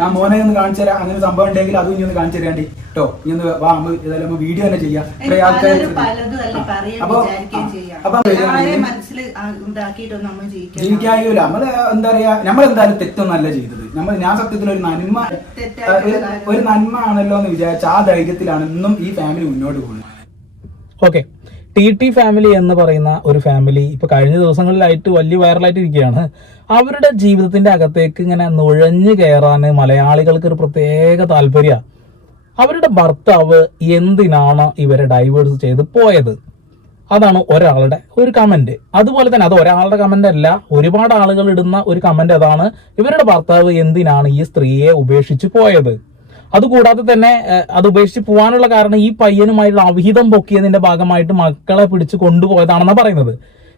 ആ മോനെ ഒന്ന് കാണിച്ചു തരാം. അങ്ങനെ സംഭവം ഉണ്ടെങ്കിൽ അതും ഇനി ഒന്ന് കാണിച്ചു തരാണ്ടി. കേട്ടോ ഇനി ഒന്ന് വാ ഏതായാലും നമുക്ക് വീഡിയോ തന്നെ ചെയ്യാം. അല്ല നമ്മൾ ജീവിക്കായൂല. നമ്മൾ എന്താ പറയാ നമ്മളെന്തായാലും തെറ്റൊന്നല്ല ചെയ്തത്. നമ്മൾ ഞാൻ സത്യത്തിൽ ഒരു നന്മ ഒരു- ഒരു നന്മ ആണല്ലോ എന്ന് വിചാരിച്ച ആ ധൈര്യത്തിലാണ് ഇന്നും ഈ ഫാമിലി മുന്നോട്ട് പോകുന്നത്. ഓക്കെ. ടി ടി ഫാമിലി എന്ന് പറയുന്ന ഒരു ഫാമിലി ഇപ്പൊ കഴിഞ്ഞ ദിവസങ്ങളിലായിട്ട് വലിയ വൈറലായിട്ട് ഇരിക്കുകയാണ് അവരുടെ ജീവിതത്തിന്റെ അകത്തേക്ക് ഇങ്ങനെ നുഴഞ്ഞു കയറാൻ മലയാളികൾക്ക് ഒരു പ്രത്യേക താല്പര്യ. അവരുടെ ഭർത്താവ് എന്തിനാണ് ഇവരെ ഡൈവേഴ്സ് ചെയ്ത് പോയത്? അതാണ് ഒരാളുടെ ഒരു കമന്റ് അതുപോലെ തന്നെ അത് ഒരാളുടെ കമന്റ് അല്ല ഒരുപാട് ആളുകൾ ഇടുന്ന ഒരു കമന്റ് അതാണ് ഇവരുടെ ഭർത്താവ് എന്തിനാണ് ഈ സ്ത്രീയെ ഉപേക്ഷിച്ച് പോയത്? അതുകൂടാതെ തന്നെ അത് ഉപേക്ഷിച്ച് പോകാനുള്ള കാരണം ഈ പയ്യനുമായിട്ടുള്ള അവിഹിതം പൊക്കിയതിന്റെ ഭാഗമായിട്ട് മക്കളെ പിടിച്ച് കൊണ്ടുപോയതാണെന്നാണ് പറയുന്നത്.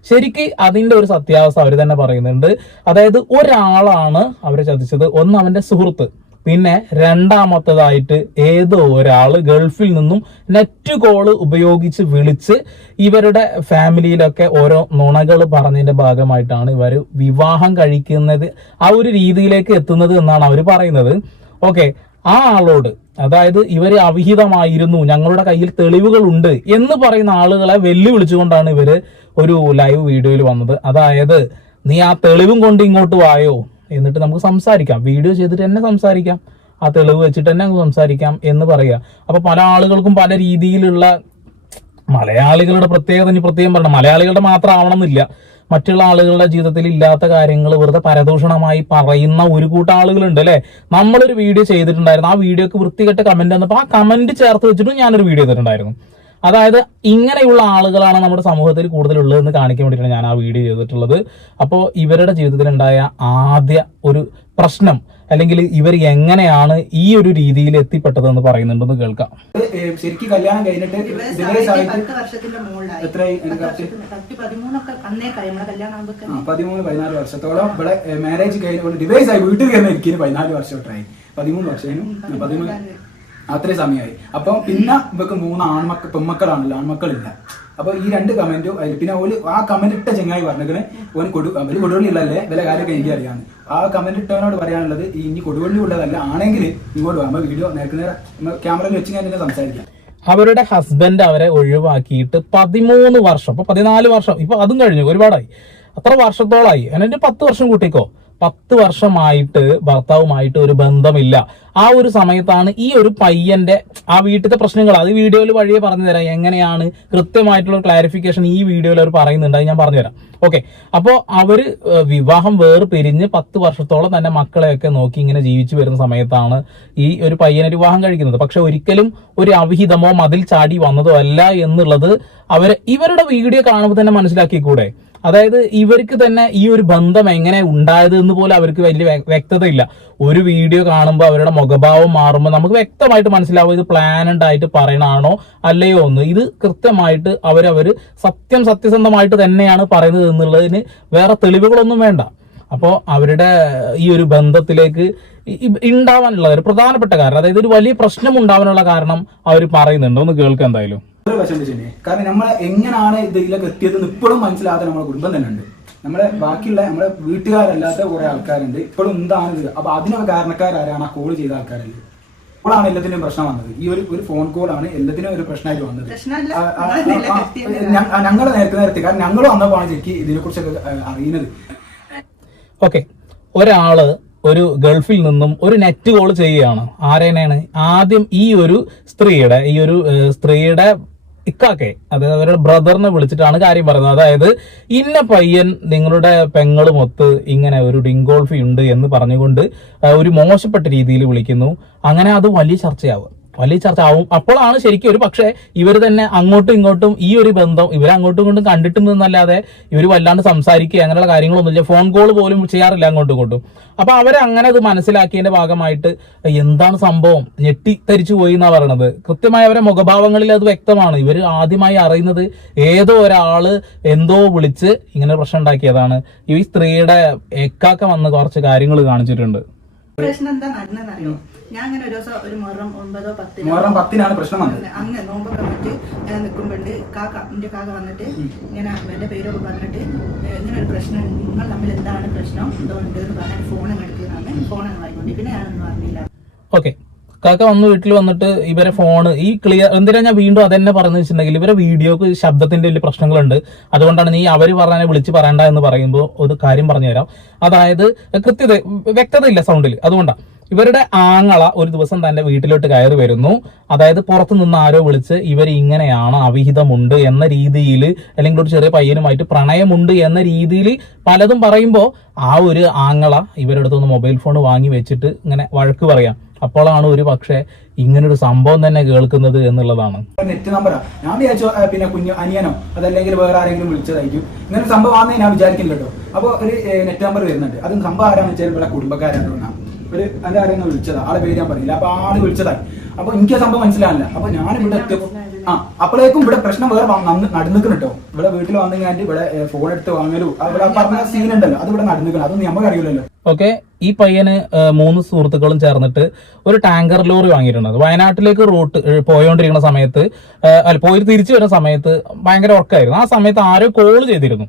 ശരിക്ക് അതിന്റെ ഒരു സത്യാവസ്ഥ അവർ തന്നെ പറയുന്നുണ്ട്. അതായത് ഒരാളാണ് അവരെ ചതിച്ചത്. ഒന്ന് അവന്റെ സുഹൃത്ത്. പിന്നെ രണ്ടാമത്തതായിട്ട് ഏതോ ഒരാൾ ഗൾഫിൽ നിന്നും നെറ്റ് കോൾ ഉപയോഗിച്ച് വിളിച്ച് ഇവരുടെ ഫാമിലിയിലൊക്കെ ഓരോ നുണകൾ പറഞ്ഞതിന്റെ ഭാഗമായിട്ടാണ് ഇവർ വിവാഹം കഴിക്കുന്നത് ആ ഒരു രീതിയിലേക്ക് എത്തുന്നത് എന്നാണ് അവർ പറയുന്നത്. ഓക്കെ ആ ആളോട് അതായത് ഇവർ അവിഹിതമായിരുന്നു ഞങ്ങളുടെ കയ്യിൽ തെളിവുകളുണ്ട് എന്ന് പറയുന്ന ആളുകളെ വെല്ലുവിളിച്ചുകൊണ്ടാണ് ഇവർ ഒരു ലൈവ് വീഡിയോയിൽ വന്നത്. അതായത് നീ ആ തെളിവും കൊണ്ട് ഇങ്ങോട്ട് വായോ? എന്നിട്ട് നമുക്ക് സംസാരിക്കാം. വീഡിയോ ചെയ്തിട്ട് തന്നെ സംസാരിക്കാം. ആ തെളിവ് വെച്ചിട്ട് തന്നെ സംസാരിക്കാം എന്ന് പറയുക. അപ്പൊ പല ആളുകൾക്കും പല രീതിയിലുള്ള മലയാളികളുടെ പ്രത്യേകത ഇനി പ്രത്യേകം പറയണം മലയാളികളുടെ മാത്രം ആവണമെന്നില്ല. മറ്റുള്ള ആളുകളുടെ ജീവിതത്തിൽ ഇല്ലാത്ത കാര്യങ്ങൾ വെറുതെ പരദൂഷണമായി പറയുന്ന ഒരു കൂട്ടം ആളുകളുണ്ട് അല്ലെ? നമ്മളൊരു വീഡിയോ ചെയ്തിട്ടുണ്ടായിരുന്നു. ആ വീഡിയോക്ക് വൃത്തികെട്ട കമന്റ് വന്നപ്പോൾ ആ കമന്റ് ചേർത്ത് വെച്ചിട്ടും ഞാനൊരു വീഡിയോ ചെയ്തിട്ടുണ്ടായിരുന്നു. അതായത് ഇങ്ങനെയുള്ള ആളുകളാണ് നമ്മുടെ സമൂഹത്തിൽ കൂടുതലുള്ളതെന്ന് കാണിക്കാൻ വേണ്ടിയിട്ടാണ് ഞാൻ ആ വീഡിയോ ചെയ്തിട്ടുള്ളത്. അപ്പോൾ ഇവരുടെ ജീവിതത്തിൽ ഉണ്ടായ ആദ്യ ഒരു പ്രശ്നം അല്ലെങ്കിൽ ഇവർ എങ്ങനെയാണ് ഈ ഒരു രീതിയിൽ എത്തിപ്പെട്ടതെന്ന് പറയുന്നുണ്ടെന്ന് കേൾക്കാം. ശരിക്കും കല്യാണം കഴിഞ്ഞിട്ട് പതിമൂന്ന് പതിനാല് വർഷത്തോളം ഇവിടെ മാരേജ് കഴിഞ്ഞുകൊണ്ട് ഡിവൈസ് ആയി. വീട്ടിൽ കയറുന്ന ഇരിക്കുന്നു പതിനാല് വർഷമായിട്ടായി പതിമൂന്ന് വർഷം പതിമൂന്ന് അത്രയും സമയമായി. അപ്പം പിന്നെ ഇവക്ക് മൂന്ന് ആൺമക്കൾ പെൺമക്കളാണല്ലോ. ആൺമക്കളില്ല. അപ്പൊ ഈ രണ്ട് കമന്റും അതിൽ പിന്നെ ഓൽ ആ കമന്റ് ഇട്ട ചെങ്ങായി പറഞ്ഞിട്ട് ഓൻ കൊടു അവർ കൊടുവള്ളി ഉള്ളതല്ലേ വില കാര്യമൊക്കെ എനിക്ക് അറിയാന്ന്. ആ കമന്റ് ഇട്ടവനോട് പറയാനുള്ളത് ഈ ഇനി കൊടുവള്ളി ഉള്ളതല്ല ആണെങ്കിൽ ഇങ്ങോട്ട് വാ വീഡിയോ നേരെ ക്യാമറയിൽ വെച്ച് ഞാൻ സംസാരിക്കാം. അവരുടെ ഹസ്ബൻഡ് അവരെ ഒഴിവാക്കിയിട്ട് പതിമൂന്ന് വർഷം ഇപ്പൊ പതിനാല് വർഷം ഇപ്പൊ അതും കഴിഞ്ഞു ഒരുപാടായി. അത്ര വർഷത്തോളായി. എന്നിട്ട് പത്ത് വർഷം കൂട്ടിക്കോ. പത്ത് വർഷമായിട്ട് ഭർത്താവുമായിട്ട് ഒരു ബന്ധമില്ല. ആ ഒരു സമയത്താണ് ഈ ഒരു പയ്യന്റെ ആ വീട്ടിലത്തെ പ്രശ്നങ്ങൾ. അത് വീഡിയോയിൽ വഴിയെ പറഞ്ഞു തരാം. എങ്ങനെയാണ് കൃത്യമായിട്ടുള്ള ക്ലാരിഫിക്കേഷൻ ഈ വീഡിയോയിൽ അവർ പറയുന്നുണ്ട്. അത് ഞാൻ പറഞ്ഞുതരാം ഓക്കെ അപ്പോൾ അവർ വിവാഹം വേറെ പിരിഞ്ഞ് പത്ത് വർഷത്തോളം തന്നെ മക്കളെയൊക്കെ നോക്കി ഇങ്ങനെ ജീവിച്ചു വരുന്ന സമയത്താണ് ഈ ഒരു പയ്യനെ വിവാഹം കഴിക്കുന്നത്. പക്ഷെ ഒരിക്കലും ഒരു അവിഹിതമോ മതിൽ ചാടി വന്നതോ അല്ല എന്നുള്ളത് അവർ ഇവരുടെ വീഡിയോ കാണുമ്പോൾ തന്നെ മനസ്സിലാക്കിക്കൂടെ? അതായത് ഇവർക്ക് തന്നെ ഈ ഒരു ബന്ധം എങ്ങനെ ഉണ്ടായത് എന്ന് പോലും അവർക്ക് വലിയ വ്യക്തത വ്യക്തതയില്ല. ഒരു വീഡിയോ കാണുമ്പോൾ അവരുടെ മുഖഭാവം മാറുമ്പോൾ നമുക്ക് വ്യക്തമായിട്ട് മനസ്സിലാവും ഇത് പ്ലാനഡ് ആയിട്ട് പറയണാണോ അല്ലയോ ഒന്ന് ഇത് കൃത്യമായിട്ട് അവരവർ സത്യം സത്യസന്ധമായിട്ട് തന്നെയാണ് പറയുന്നത് എന്നുള്ളതിന് വേറെ തെളിവുകളൊന്നും വേണ്ട. അപ്പോൾ അവരുടെ ഈ ഒരു ബന്ധത്തിലേക്ക് ഉണ്ടാവാനുള്ള ഒരു പ്രധാനപ്പെട്ട കാരണം അതായത് ഒരു വലിയ പ്രശ്നം ഉണ്ടാവാനുള്ള കാരണം അവർ പറയുന്നുണ്ട്. ഒന്ന് കേൾക്കാം എന്തായാലും. ഒരു വശം വെച്ചിട്ടുണ്ട് കാരണം നമ്മൾ എങ്ങനെയാണ് ഇതിലേക്ക് എത്തിയതെന്ന് ഇപ്പോഴും മനസ്സിലാകാത്ത നമ്മുടെ കുടുംബം തന്നെ ഉണ്ട്. നമ്മളെ ബാക്കിയുള്ള നമ്മുടെ വീട്ടുകാരല്ലാത്ത കുറെ ആൾക്കാരുണ്ട്. ഇപ്പോഴും എന്താണ് ഇത്? അപ്പൊ അതിനൊക്കെ കാരണക്കാരാരാണ് ആ കോൾ ചെയ്ത ആൾക്കാരല്ലേ? ഇപ്പോഴാണ് എല്ലാത്തിനും പ്രശ്നം വന്നത്. ഈ ഒരു ഒരു ഫോൺ കോൾ ആണ് എല്ലാത്തിനും ഒരു പ്രശ്നമായിട്ട് വന്നത്. ഞങ്ങൾ നേരത്തെ നേരത്തെ കാരണം ഞങ്ങൾ വന്നപ്പോഴാണ് ശരിക്കും ഇതിനെ കുറിച്ചൊക്കെ അറിയുന്നത്. ഓക്കെ. ഒരാൾ ഒരു ഗൾഫിൽ നിന്നും ഒരു നെറ്റ് കോൾ ചെയ്യുകയാണ്. ആരേനാണ് ആദ്യം ഈ ഒരു സ്ത്രീയുടെ ഈ ഒരു സ്ത്രീയുടെ ഇക്കാക്കെ അതായത് അവരുടെ ബ്രദറിനെ വിളിച്ചിട്ടാണ് കാര്യം പറയുന്നത്. അതായത് ഇന്ന പയ്യൻ നിങ്ങളുടെ പെങ്ങളുമൊത്ത് ഇങ്ങനെ ഒരു ഡിങ്കോൾഫി ഉണ്ട് എന്ന് പറഞ്ഞുകൊണ്ട് ഒരു മോശപ്പെട്ട രീതിയിൽ വിളിക്കുന്നു. അങ്ങനെ അത് വലിയ ചർച്ചയാവും വലിയ ചർച്ച ആവും അപ്പോഴാണ് ശരിക്കും ഒരു പക്ഷേ ഇവർ തന്നെ അങ്ങോട്ടും ഇങ്ങോട്ടും ഈ ഒരു ബന്ധം ഇവർ അങ്ങോട്ടും ഇങ്ങോട്ടും കണ്ടിട്ടുണ്ടെന്നല്ലാതെ ഇവർ വല്ലാണ്ട് സംസാരിക്കുക അങ്ങനെയുള്ള കാര്യങ്ങളൊന്നുമില്ല ഫോൺ കോൾ പോലും ചെയ്യാറില്ല അങ്ങോട്ടും ഇങ്ങോട്ടും. അപ്പൊ അവരെ അങ്ങനെ അത് മനസ്സിലാക്കിയതിന്റെ ഭാഗമായിട്ട് എന്താണ് സംഭവം? ഞെട്ടിത്തരിച്ചു പോയി എന്നാ പറയണത്. കൃത്യമായ അവരെ മുഖഭാവങ്ങളിൽ അത് വ്യക്തമാണ്. ഇവർ ആദ്യമായി അറിയുന്നത് ഏതോ ഒരാൾ എന്തോ വിളിച്ച് ഇങ്ങനെ പ്രശ്നം ഉണ്ടാക്കിയതാണ്. ഈ സ്ത്രീയുടെ എക്കാക്ക വന്ന് കുറച്ച് കാര്യങ്ങൾ കാണിച്ചിട്ടുണ്ട്. പ്രശ്നം എന്താ നടന്നെന്നറിയോ ഞാൻ അങ്ങനെ ഒരു ദിവസം ഒരു മുറം ഒമ്പതോ പത്തിനോ മുഹറം പത്തിനാണ് പ്രശ്നം വന്നത്. അന്ന് നോമ്പൊക്കെ വന്നിട്ട് ഞാൻ നിൽക്കുമ്പോണ്ട് കാക്ക എന്റെ കാക്ക വന്നിട്ട് ഇങ്ങനെ എന്റെ പേരൊക്കെ പറഞ്ഞിട്ട് ഇങ്ങനെ ഒരു പ്രശ്നം നിങ്ങൾ തമ്മിൽ എന്താണ് പ്രശ്നം? എന്തുകൊണ്ട് എന്ന് പറഞ്ഞിട്ട് ഫോൺ എടുക്കുന്നതാണ് ഫോൺ വാങ്ങിക്കൊണ്ട് പിന്നെ ഞാനൊന്നും അറിഞ്ഞില്ല. ഓക്കെ. കാക്ക വന്ന് വീട്ടിൽ വന്നിട്ട് ഇവരെ ഫോൺ ഈ ക്ലിയർ എന്തിനാ ഞാൻ വീണ്ടും അതന്നെ പറഞ്ഞു വെച്ചിട്ടുണ്ടെങ്കിൽ ഇവരെ വീഡിയോക്ക് ശബ്ദത്തിന്റെ വലിയ പ്രശ്നങ്ങളുണ്ട്. അതുകൊണ്ടാണ് നീ അവർ പറഞ്ഞാൽ വിളിച്ച് പറയണ്ട എന്ന് പറയുമ്പോൾ ഒരു കാര്യം പറഞ്ഞുതരാം. അതായത് കൃത്യത വ്യക്തത ഇല്ല സൗണ്ടിൽ അതുകൊണ്ടാണ് ഇവരുടെ ആങ്ങള ഒരു ദിവസം തന്റെ വീട്ടിലോട്ട് കയറി വരുന്നു. അതായത് പുറത്തു നിന്ന് ആരോ വിളിച്ച് ഇവർ ഇങ്ങനെയാണ് അവിഹിതമുണ്ട് എന്ന രീതിയിൽ അല്ലെങ്കിൽ ഒരു ചെറിയ പയ്യനുമായിട്ട് പ്രണയമുണ്ട് എന്ന രീതിയിൽ പലതും പറയുമ്പോൾ ആ ഒരു ആങ്ങള ഇവരുടെ അടുത്തുനിന്ന് മൊബൈൽ ഫോൺ വാങ്ങി വെച്ചിട്ട് ഇങ്ങനെ വഴക്ക് പറയാം. അപ്പോഴാണ് ഒരു പക്ഷേ ഇങ്ങനൊരു സംഭവം തന്നെ കേൾക്കുന്നത് എന്നുള്ളതാണ്. നെറ്റ് നമ്പറാ ഞാൻ വിചാരിച്ചു പിന്നെ കുഞ്ഞു അനിയനോ അതല്ലെങ്കിൽ വേറെ ആരെങ്കിലും വിളിച്ചതായിരിക്കും. ഇങ്ങനെ സംഭവമാണെന്ന് ഞാൻ വിചാരിക്കില്ല കേട്ടോ അപ്പോൾ ഒരു നെറ്റ് നമ്പർ വരുന്നുണ്ട്. അത് സംഭവം ആരാണെന്ന് വെച്ചാൽ ഇവിടെ കുടുംബക്കാരാണ്. ഒരു അതിന്റെ ആരെയും വിളിച്ചതാ. ആളെ പേര് ഞാൻ പറയില്ല. അപ്പൊ ആൾ വിളിച്ചതായി. അപ്പൊ എനിക്ക് ആ സംഭവം മനസ്സിലാവില്ല അപ്പൊ ഞാൻ ഇവിടെ എത്തിയപ്പോ ആ അപ്പോഴേക്കും ഇവിടെ പ്രശ്നം വേറെ നടന്നിക്കണം കേട്ടോ ഇവിടെ വീട്ടിൽ വന്നു കഴിഞ്ഞാൽ ഇവിടെ ഫോൺ എടുത്ത് വാങ്ങലും. അവിടെ പറഞ്ഞ സീൻ ഉണ്ടല്ലോ. അത് ഇവിടെ നടന്നിക്കണം അതൊന്നും നമ്മൾ അറിയില്ലല്ലോ. ഓക്കെ ഈ പയ്യന് മൂന്ന് സുഹൃത്തുക്കളും ചേർന്നിട്ട് ഒരു ടാങ്കർ ലോറി വാങ്ങിയിട്ടുണ്ട്. വയനാട്ടിലേക്ക് റൂട്ട് പോയോണ്ടിരിക്കുന്ന സമയത്ത് അല്ല പോയി തിരിച്ചു വരുന്ന സമയത്ത് ഭയങ്കര ഉറക്കമായിരുന്നു. ആ സമയത്ത് ആരോ കോൾ ചെയ്തിരുന്നു.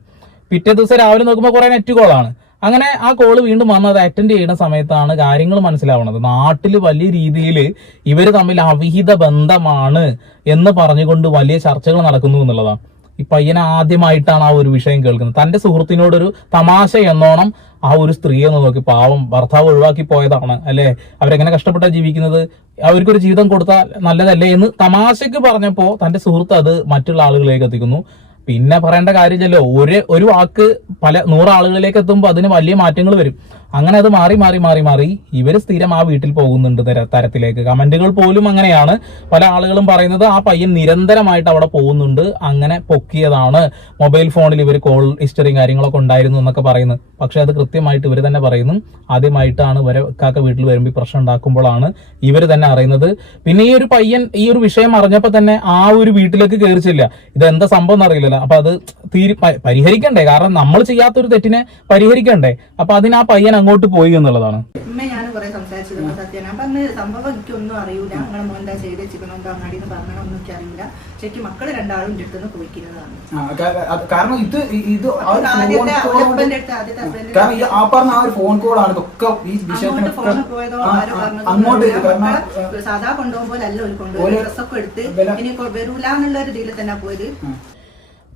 പിറ്റേ ദിവസം രാവിലെ നോക്കുമ്പോൾ കുറെ നെറ്റ് കോളാണ് അങ്ങനെ ആ കോൾ വീണ്ടും വന്ന് അത് അറ്റൻഡ് ചെയ്യുന്ന സമയത്താണ് കാര്യങ്ങൾ മനസ്സിലാവുന്നത്. നാട്ടിൽ വലിയ രീതിയിൽ ഇവർ തമ്മിൽ അവിഹിത ബന്ധമാണ് എന്ന് പറഞ്ഞുകൊണ്ട് വലിയ ചർച്ചകൾ നടക്കുന്നു എന്നുള്ളതാണ്. ഈ പയ്യൻ ആദ്യമായിട്ടാണ് ആ ഒരു വിഷയം കേൾക്കുന്നത്. തന്റെ സുഹൃത്തിനോടൊരു തമാശ എന്നോണം ആ ഒരു സ്ത്രീയെ നോക്കി പാവം ഭർത്താവ് ഒഴിവാക്കി പോയതാണ് അല്ലെ? അവരെങ്ങനെ കഷ്ടപ്പെട്ടാ ജീവിക്കുന്നത്? അവർക്കൊരു ജീവിതം കൊടുത്താൽ നല്ലതല്ലേ എന്ന് തമാശക്ക് പറഞ്ഞപ്പോ തന്റെ സുഹൃത്ത് അത് മറ്റുള്ള ആളുകളിലേക്ക് എത്തിക്കുന്നു. പിന്നെ പറയേണ്ട കാര്യമില്ലല്ലോ. ഒരു ഒരു വാക്ക് പല നൂറാളുകളിലേക്ക് എത്തുമ്പോൾ അതിന് വലിയ മാറ്റങ്ങൾ വരും. അങ്ങനെ അത് മാറി മാറി മാറി മാറി ഇവർ സ്ഥിരം ആ വീട്ടിൽ പോകുന്നുണ്ട് തര- തരത്തിലേക്ക്. കമന്റുകൾ പോലും അങ്ങനെയാണ്. പല ആളുകളും പറയുന്നത് ആ പയ്യൻ നിരന്തരമായിട്ട് അവിടെ പോകുന്നുണ്ട്. അങ്ങനെ പൊക്കിയതാണ്. മൊബൈൽ ഫോണിൽ ഇവർ കോൾ ഹിസ്റ്ററിയും കാര്യങ്ങളൊക്കെ ഉണ്ടായിരുന്നു എന്നൊക്കെ പറയുന്നു. പക്ഷെ അത് കൃത്യമായിട്ട് ഇവർ തന്നെ പറയുന്നു. ആദ്യമായിട്ടാണ് ഇവരെ കാക്ക വീട്ടിൽ വരുമ്പോൾ പ്രശ്നം ഉണ്ടാക്കുമ്പോഴാണ് ഇവർ തന്നെ അറിയുന്നത്. പിന്നെ ഈ ഒരു പയ്യൻ ഈ ഒരു വിഷയം അറിഞ്ഞപ്പോൾ തന്നെ ആ ഒരു വീട്ടിലേക്ക് കയറിച്ചില്ല ഇത് എന്താ സംഭവം എന്നറിയില്ലല്ലോ. അപ്പൊ അത് തീരി പരിഹരിക്കണ്ടേ? കാരണം നമ്മൾ ചെയ്യാത്തൊരു തെറ്റിനെ പരിഹരിക്കണ്ടേ? അപ്പൊ അതിന് ആ പയ്യൻ അങ്ങോട്ട് പോയി എന്നുള്ളതാണ്. ഉമ്മ ഞാൻ കുറെ സംസാരിച്ചത് സത്യാണ് അപ്പൊ അന്ന് സംഭവം എനിക്കൊന്നും അറിയൂല. നിങ്ങളെ മോൻ എന്താ ചെയ്ത്? ചിക്കനോ എന്താ അങ്ങാടി എന്ന് പറഞ്ഞൊന്നും എനിക്ക് അറിയില്ല ശരിക്കും മക്കൾ രണ്ടാളും അടുത്ത് പോയിക്കുന്നതാണ്. കാരണം ഇത് ഇത് കാരണം ഈ ആ പറഞ്ഞ ആ ഒരു ഫോൺ കോൾ ആണ് ഇതൊക്കെ ഈ അങ്ങോട്ട് വിഷയത്തിനൊക്കെ പോയതോ ആരോ അങ്ങോട്ട് കാരണം സാധാ കൊണ്ടുപോകുമ്പോൾ അല്ല ഒരു കൊണ്ടുപോകും ഒരു ഡ്രസ്സൊക്കെ എടുത്ത് ഇനി കൊ- വരൂല എന്നുള്ള ഒരു ഇതിൽ തന്നെ പോയത്.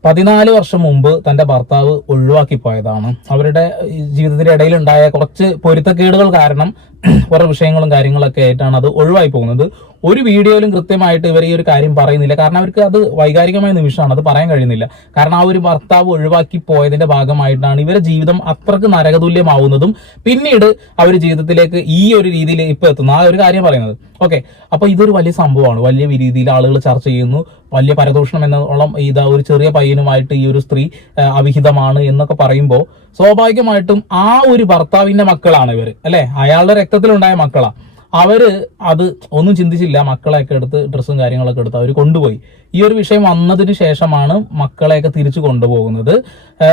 പതിനാല് വർഷം മുമ്പ് തന്റെ ഭർത്താവ് ഒഴിവാക്കി പോയതാണ് അവരുടെ ജീവിതത്തിന്റെ ഇടയിൽ ഉണ്ടായ കുറച്ച് പൊരുത്തക്കേടുകൾ കാരണം കുറെ വിഷയങ്ങളും കാര്യങ്ങളൊക്കെ ആയിട്ടാണ് അത് ഒഴിവായി പോകുന്നത്. ഒരു വീഡിയോയിലും കൃത്യമായിട്ട് ഇവർ ഈ ഒരു കാര്യം പറയുന്നില്ല. കാരണം അവർക്ക് അത് വൈകാരികമായ നിമിഷമാണ് അത് പറയാൻ കഴിയുന്നില്ല. കാരണം ആ ഒരു ഭർത്താവ് ഒഴിവാക്കി പോയതിന്റെ ഭാഗമായിട്ടാണ് ഇവരുടെ ജീവിതം അത്രയ്ക്ക് നരകതുല്യമാവുന്നതും പിന്നീട് അവർ ജീവിതത്തിലേക്ക് ഈ ഒരു രീതിയിൽ ഇപ്പൊ എത്തുന്നു ആ ഒരു കാര്യം പറയുന്നത്. ഓക്കെ. അപ്പൊ ഇതൊരു വലിയ സംഭവമാണ്. വലിയ രീതിയിൽ ആളുകൾ ചർച്ച ചെയ്യുന്നു. വലിയ പരദൂഷണം എന്നോളം ഇതാ ഒരു ചെറിയ പയ്യനുമായിട്ട് ഈ ഒരു സ്ത്രീ അവിഹിതമാണ് എന്നൊക്കെ പറയുമ്പോൾ സ്വാഭാവികമായിട്ടും ആ ഒരു ഭർത്താവിന്റെ മക്കളാണ് ഇവർ അല്ലെ? അയാളുടെ രക്തത്തിലുണ്ടായ മക്കളാ. അവർ അത് ഒന്നും ചിന്തിച്ചില്ല. മക്കളെയൊക്കെ എടുത്ത് ഡ്രസ്സും കാര്യങ്ങളൊക്കെ എടുത്ത് അവർ കൊണ്ടുപോയി. ഈ ഒരു വിഷയം വന്നതിന് ശേഷമാണ് മക്കളെയൊക്കെ തിരിച്ചു കൊണ്ടുപോകുന്നത്.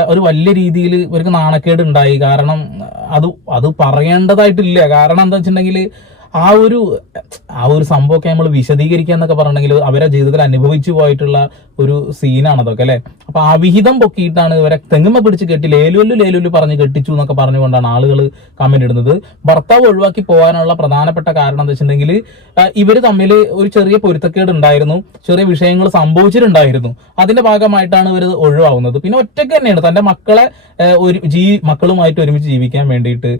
ഒരു വലിയ രീതിയിൽ ഇവർക്ക് നാണക്കേട് ഉണ്ടായി കാരണം അത് അത് പറയേണ്ടതായിട്ടില്ല. കാരണം എന്താ വെച്ചിട്ടുണ്ടെങ്കിൽ ആ ഒരു ആ ഒരു സംഭവമൊക്കെ നമ്മൾ വിശദീകരിക്കുക എന്നൊക്കെ പറഞ്ഞിട്ടുണ്ടെങ്കിൽ അവരെ ജീവിതത്തിൽ അനുഭവിച്ചു പോയിട്ടുള്ള ഒരു സീനാണ് അതൊക്കെ അല്ലെ? അപ്പൊ വിഹിതം പൊക്കിയിട്ടാണ് ഇവരെ തെങ്ങുമ്മ പിടിച്ച് കെട്ടി ലേലുവല്ലു ലേലുല്ലു പറഞ്ഞ് കെട്ടിച്ചു എന്നൊക്കെ പറഞ്ഞുകൊണ്ടാണ് ആളുകൾ കമന്റ് ഇടുന്നത്. ഭർത്താവ് ഒഴിവാക്കി പോകാനുള്ള പ്രധാനപ്പെട്ട കാരണം എന്താ വെച്ചിട്ടുണ്ടെങ്കിൽ ഇവർ തമ്മിൽ ഒരു ചെറിയ പൊരുത്തക്കേട് ഉണ്ടായിരുന്നു. ചെറിയ വിഷയങ്ങൾ സംഭവിച്ചിട്ടുണ്ടായിരുന്നു. അതിന്റെ ഭാഗമായിട്ടാണ് ഇവർ ഒഴിവാകുന്നത് പിന്നെ ഒറ്റയ്ക്ക് തന്നെയാണ് തന്റെ മക്കളെ ഒരു ജീ മക്കളുമായിട്ട് ഒരുമിച്ച് ജീവിക്കാൻ വേണ്ടിയിട്ട്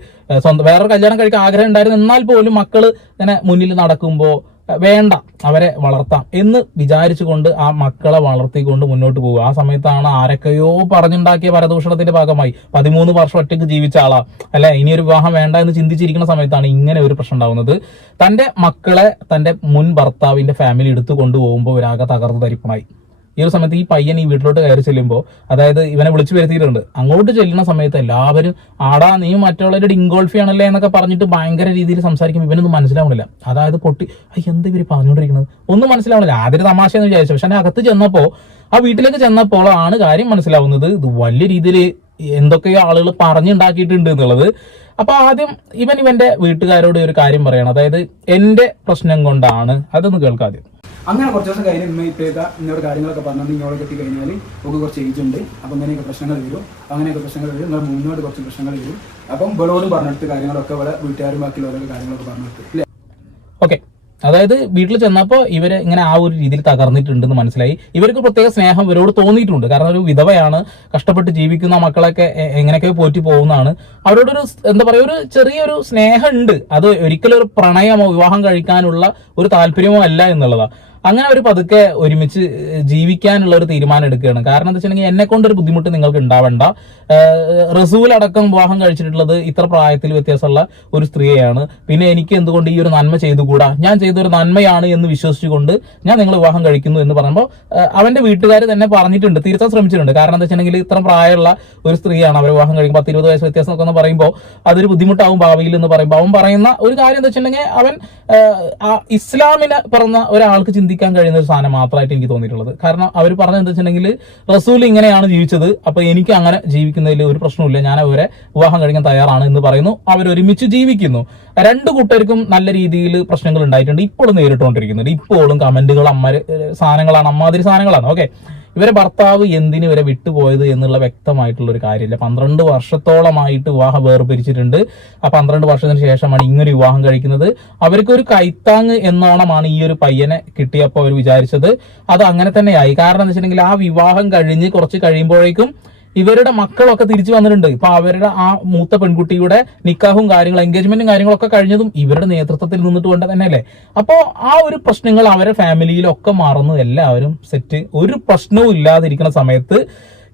സ്വന്തം വേറൊരു കല്യാണം കഴിക്കാൻ ആഗ്രഹം ഉണ്ടായിരുന്നു. എന്നാൽ പോലും മക്കൾ ഇങ്ങനെ മുന്നിൽ നടക്കുമ്പോൾ വേണ്ട അവരെ വളർത്താം എന്ന് വിചാരിച്ചുകൊണ്ട് ആ മക്കളെ വളർത്തിക്കൊണ്ട് മുന്നോട്ട് പോകുക ആ സമയത്താണ് ആരൊക്കെയോ പറഞ്ഞുണ്ടാക്കിയ പരദൂഷണത്തിന്റെ ഭാഗമായി. പതിമൂന്ന് വർഷം ഒറ്റയ്ക്ക് ജീവിച്ച ആളാ. അല്ലെ? ഇനി ഒരു വിവാഹം വേണ്ട എന്ന് ചിന്തിച്ചിരിക്കുന്ന സമയത്താണ് ഇങ്ങനെ ഒരു പ്രശ്നം ഉണ്ടാവുന്നത്. തന്റെ മക്കളെ തന്റെ മുൻ ഭർത്താവിന്റെ ഫാമിലി എടുത്തു കൊണ്ടുപോകുമ്പോൾ ഒരാകെ തകർന്നു തരിപ്പണായി. ഈ ഒരു സമയത്ത് ഈ പയ്യൻ ഈ വീട്ടിലോട്ട് കയറി ചെല്ലുമ്പോൾ അതായത് ഇവനെ വിളിച്ചു വരുത്തിയിട്ടുണ്ട്. അങ്ങോട്ട് ചെല്ലുന്ന സമയത്ത് എല്ലാവരും ആടാ നീ മറ്റുള്ളവരുടെ ഡിങ്കോൾഫി ആണല്ലേ എന്നൊക്കെ പറഞ്ഞിട്ട് ഭയങ്കര രീതിയിൽ സംസാരിക്കുമ്പോൾ ഇവനൊന്നും മനസ്സിലാവണില്ല. അതായത് പൊട്ടി "അയ്യ, എന്താ ഇവർ പറഞ്ഞുകൊണ്ടിരിക്കുന്നത് ഒന്നും മനസ്സിലാവണില്ല. ആദ്യം തമാശ എന്ന് വിചാരിച്ചു. പക്ഷെ അകത്ത് ചെന്നപ്പോ ആ വീട്ടിലേക്ക് ചെന്നപ്പോൾ ആണ് കാര്യം മനസ്സിലാവുന്നത്. ഇത് വലിയ രീതിയിൽ എന്തൊക്കെയോ ആളുകൾ പറഞ്ഞുണ്ടാക്കിയിട്ടുണ്ട് എന്നുള്ളത്. അപ്പൊ ആദ്യം ഇവൻ ഇവന്റെ വീട്ടുകാരോട് ഒരു കാര്യം പറയണം. അതായത് എന്റെ പ്രശ്നം കൊണ്ടാണ്. അതൊന്ന് കേൾക്കാം ആദ്യം. അങ്ങനെ കുറച്ച് ദിവസം കഴിഞ്ഞ് ഇമ്മ ഇപ്പേക്ക ഇന്നോട് കാര്യങ്ങളൊക്കെ പറഞ്ഞാൽ ഇങ്ങോട്ട് എത്തി കഴിഞ്ഞാൽ നമുക്ക് കുറച്ച് ഏജ് ഉണ്ട്. അപ്പം ഇങ്ങനെയൊക്കെ പ്രശ്നങ്ങൾ വരും. അങ്ങനെയൊക്കെ പ്രശ്നങ്ങൾ വരും. നിങ്ങൾ മുന്നോട്ട് കുറച്ച് പ്രശ്നങ്ങൾ വരും. അപ്പം ഇവളോട് പറഞ്ഞെടുത്ത് കാര്യങ്ങളൊക്കെ ഇവിടെ വീട്ടുകാരും ബാക്കിയുള്ളവരൊക്കെ കാര്യങ്ങളൊക്കെ പറഞ്ഞെടുത്ത്. അല്ലേ ഓക്കെ അതായത് വീട്ടിൽ ചെന്നപ്പോൾ ഇവർ ഇങ്ങനെ ആ ഒരു രീതിയിൽ തകർന്നിട്ടുണ്ടെന്ന് മനസ്സിലായി. ഇവർക്ക് പ്രത്യേക സ്നേഹം ഇവരോട് തോന്നിയിട്ടുണ്ട്. കാരണം ഒരു വിധവയാണ് കഷ്ടപ്പെട്ട് ജീവിക്കുന്ന മക്കളൊക്കെ എങ്ങനെയൊക്കെ പോറ്റി പോകുന്നതാണ്. അവരോടൊരു എന്താ പറയുക ഒരു ചെറിയൊരു സ്നേഹമുണ്ട്. അത് ഒരിക്കലും ഒരു പ്രണയമോ വിവാഹം കഴിക്കാനുള്ള ഒരു താല്പര്യമോ അല്ല എന്നുള്ളതാണ് അങ്ങനെ ഒരു പതുക്കെ ഒരുമിച്ച് ജീവിക്കാനുള്ള ഒരു തീരുമാനം എടുക്കുകയാണ്. കാരണം എന്താ വെച്ചിട്ടുണ്ടെങ്കിൽ എന്നെ കൊണ്ടൊരു ബുദ്ധിമുട്ട് നിങ്ങൾക്ക് ഉണ്ടാവണ്ട. റസൂലടക്കം വിവാഹം കഴിച്ചിട്ടുള്ളത് ഇത്ര പ്രായത്തിൽ വ്യത്യാസമുള്ള ഒരു സ്ത്രീയാണ് പിന്നെ എനിക്ക് എന്തുകൊണ്ട് ഈ ഒരു നന്മ ചെയ്തുകൂടാ? ഞാൻ ചെയ്തൊരു നന്മയാണ് എന്ന് വിശ്വസിച്ചുകൊണ്ട് ഞാൻ നിങ്ങൾ വിവാഹം കഴിക്കുന്നു എന്ന് പറയുമ്പോൾ അവന്റെ വീട്ടുകാർ തന്നെ പറഞ്ഞിട്ടുണ്ട് തിരുത്താൻ ശ്രമിച്ചിട്ടുണ്ട്. കാരണം എന്താ വെച്ചിട്ടുണ്ടെങ്കിൽ ഇത്ര പ്രായമുള്ള ഒരു സ്ത്രീയാണ് അവർ വിവാഹം കഴിക്കുമ്പോൾ പത്ത് ഇരുപത് വയസ്സ് വ്യത്യാസം ഒക്കെ എന്ന് പറയുമ്പോൾ അതൊരു ബുദ്ധിമുട്ടാവും ഭാവിയിൽ എന്ന് പറയുമ്പോൾ. അവൻ പറയുന്ന ഒരു കാര്യം എന്താ വെച്ചിട്ടുണ്ടെങ്കിൽ അവൻ ഇസ്ലാമിനെ പറഞ്ഞ ഒരാൾക്ക് ചിന്തിക്കാൻ കഴിയുന്ന ഒരു സാധനം മാത്രമായിട്ട് എനിക്ക് തോന്നിയിട്ടുള്ളത്. കാരണം അവർ പറഞ്ഞത് എന്താ വെച്ചിട്ടുണ്ടെങ്കിൽ റസൂൽ ഇങ്ങനെയാണ് ജീവിച്ചത്. അപ്പൊ എനിക്ക് അങ്ങനെ ജീവിക്കുന്നതിൽ ഒരു പ്രശ്നമില്ല ഞാൻ അവരെ വിവാഹം കഴിക്കാൻ തയ്യാറാണ് എന്ന് പറയുന്നു. അവർ ഒരുമിച്ച് ജീവിക്കുന്നു. രണ്ട് കൂട്ടർക്കും നല്ല രീതിയിൽ പ്രശ്നങ്ങൾ ഉണ്ടായിട്ടുണ്ട്. ഇപ്പോഴും നേരിട്ടുകൊണ്ടിരിക്കുന്നുണ്ട്. ഇപ്പോഴും കമന്റുകൾ അമ്മ സാധനങ്ങളാണ്. അമ്മാതിരി സാധനങ്ങളാണ്. ഓക്കെ. ഇവരെ ഭർത്താവ് എന്തിന് ഇവരെ വിട്ടുപോയത് എന്നുള്ള വ്യക്തമായിട്ടുള്ള ഒരു കാര്യമില്ല. പന്ത്രണ്ട് വർഷത്തോളമായിട്ട് വിവാഹം വേർപിരിച്ചിട്ടുണ്ട്. ആ പന്ത്രണ്ട് വർഷത്തിന് ശേഷമാണ് ഇങ്ങനെ വിവാഹം കഴിക്കുന്നത്. അവർക്ക് ഒരു കൈത്താങ് എന്നോണമാണ് ഈ ഒരു പയ്യനെ കിട്ടിയപ്പോൾ അവർ വിചാരിച്ചത്. അത് അങ്ങനെ തന്നെയായി. കാരണം എന്താ വെച്ചിട്ടുണ്ടെങ്കിൽ ആ വിവാഹം കഴിഞ്ഞ് കുറച്ച് കഴിയുമ്പോഴേക്കും ഇവരുടെ മക്കളൊക്കെ തിരിച്ചു വന്നിട്ടുണ്ട്. ഇപ്പൊ അവരുടെ ആ മൂത്ത പെൺകുട്ടിയുടെ നിക്കാഹും കാര്യങ്ങളും എൻഗേജ്മെന്റും കാര്യങ്ങളൊക്കെ കഴിഞ്ഞതും ഇവരുടെ നേതൃത്വത്തിൽ നിന്നിട്ട് കൊണ്ട് തന്നെയല്ലേ? അപ്പോ ആ ഒരു പ്രശ്നങ്ങൾ അവരുടെ ഫാമിലിയിലൊക്കെ മറന്നു എല്ലാവരും സെറ്റ് ഒരു പ്രശ്നവും ഇല്ലാതിരിക്കുന്ന സമയത്ത്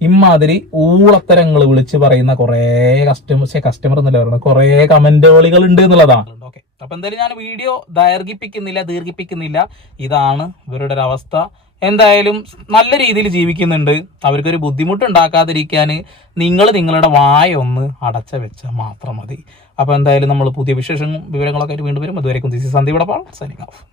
ഇമാതിരി ഊളത്തരങ്ങൾ വിളിച്ച് പറയുന്ന കുറേ കസ്റ്റമേഴ്സ് കസ്റ്റമർ എന്നല്ല പറയുന്നത്. കുറേ കമന്റുകളികൾ ഉണ്ട് എന്നുള്ളതാണ് ഓക്കെ അപ്പൊ എന്തായാലും ഞാൻ വീഡിയോ ദൈർഘിപ്പിക്കുന്നില്ല ദീർഘിപ്പിക്കുന്നില്ല. ഇതാണ് ഇവരുടെ ഒരു അവസ്ഥ. എന്തായാലും നല്ല രീതിയിൽ ജീവിക്കുന്നുണ്ട്. അവർക്കൊരു ബുദ്ധിമുട്ട് ഉണ്ടാക്കാതിരിക്കാൻ നിങ്ങൾ നിങ്ങളുടെ വായ ഒന്ന് അടച്ച വെച്ചാൽ മാത്രം മതി. അപ്പോൾ എന്തായാലും നമ്മൾ പുതിയ വിശേഷങ്ങളും വിവരങ്ങളൊക്കെ ആയിട്ട് വീണ്ടും വരും. അതുവരെയും ദിസ് സന്ദീപ് സൈനിങ് ഓഫ്